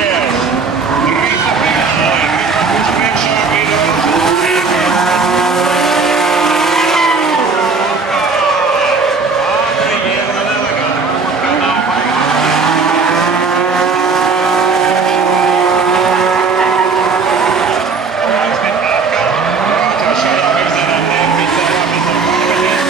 Paldies! Drifta fināli, drifta būs priekšā, Gvido ātri, viegli un eleganti. Varbūt, ka nav baigi. Atkal, braucot šajā virzienā, neficē labi ar pārvediem.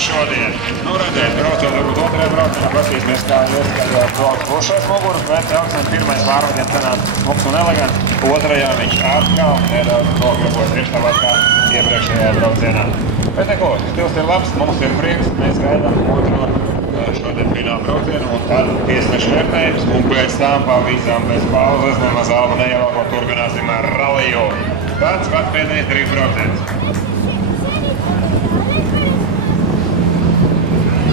Šodien. Nu, redzēt, braucot varbūt otrajā braucienā, prasīsimies, kā ieskaidrot brauc pušais muguras, bet Elksnis pirmais pārvadiens sanāca smuks un elegants. Otrajā viņš atkal nedaudz nogribojas tieši tāpat kā iepriekšējā braucienā. Bet neko, stils ir labs, mums ir prieks, mēs gaidām otro šodien fināla braucienu un tad tiesnešu vērtējums un pēc tam pavisam bez pauzes nemaz albu neievalkot turpināsim ar ralliju. Pats pēdējais drifbrauciens.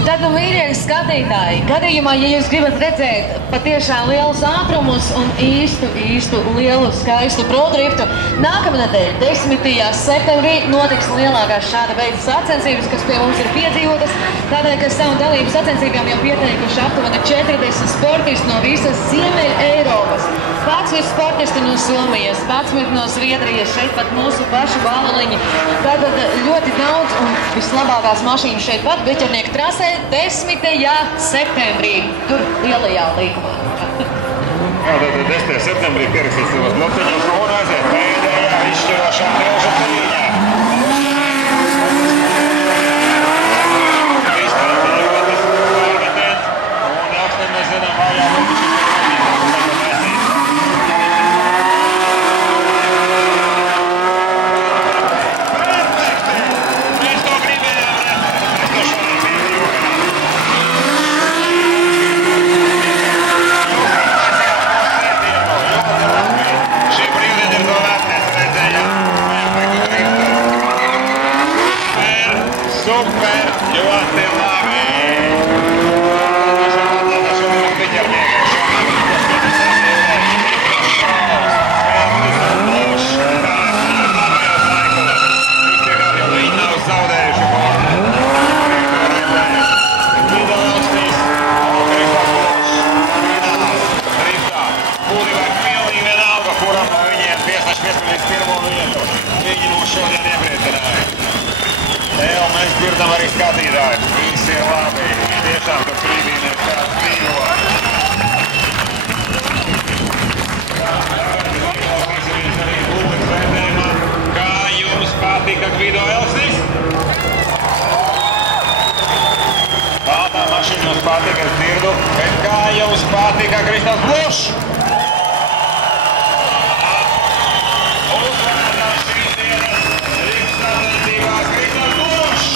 Tad, mīļie skatītāji, gadījumā, ja jūs gribat redzēt patiešām lielus ātrumus un īstu lielu, skaistu prodriftu, nākamnedēļ, 10. septembrī, notiks lielākās šāda veida sacensības, kas pie mums ir piedzīvotas, tādēļ, ka savu dalību sacensībām jau pieteikuši aptuveni 40 sportisti no visas Ziemeļa Eiropas. 11 sportisti no Somijas, 11 no Zviedrijas, šeit pat mūsu pašu balliņi. Tātad ļoti daudz un vislabākās mašīnas šeit pat Beķernieku trasē 10. septembrī, tur lielajā līkumā. Jā, tad 10. septembrī pierakstīt savas blociņos un aiziet pēdējā izšķirošā milža cīņā. Un Elksnim mēs zinām vājā lupiši. Super, ļoti labi! Viņi nav zaudējuši formu. Gvido Elksnis, Kristof Driftā. Būtībā pilnīgi vienalga, kuram no viņiem tiesneši piespēlīs pirmo vietu. Viņi mūs šodien iepriecināja. Jau mēs dzirdam arī skatītāji. Viss ir labi. Tiešām tur trībīne ir kāds dzīvo. Izrīdz arī publikas vērtējumā. Kā jums patika Gvido Elksnis? Tātā mašīna jums patika, es dzirdu. Bet kā jums patika Kristofs Blošs? Uzvarētājs šīs dienas Rīgas sacensībās Kristofs Blošs!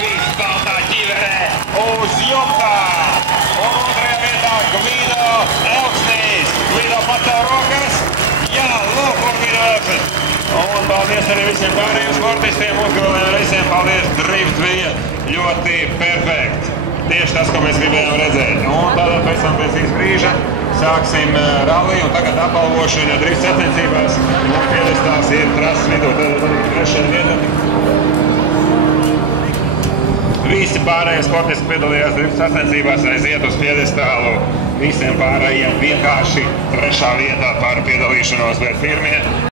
Visbaltā ķiverē uz jumtā! Un otrajā vietā Gvido Elksnis! Gvido pacēl rokas! Jā, lūk, un Gvido Elksnis! Un paldies arī visiem pārējiem sportistiem, uzgalvējiem reisiem. Paldies, drifts bija ļoti perfekts. Tieši tas, ko mēs gribējām redzēt. Un tātad pēc tam pēc īsa brīža sāksim ralliju un tagad apbalvošana drift sacensībās. Un piedestāls ir trases vidū, tad arī trešajā vietā. Visi pārējie sportisti piedalījās drift sacensībās, aiziet uz piedestālu. Visiem pārējiem vienkārši trešā vietā par piedalīšanos, bet pirmie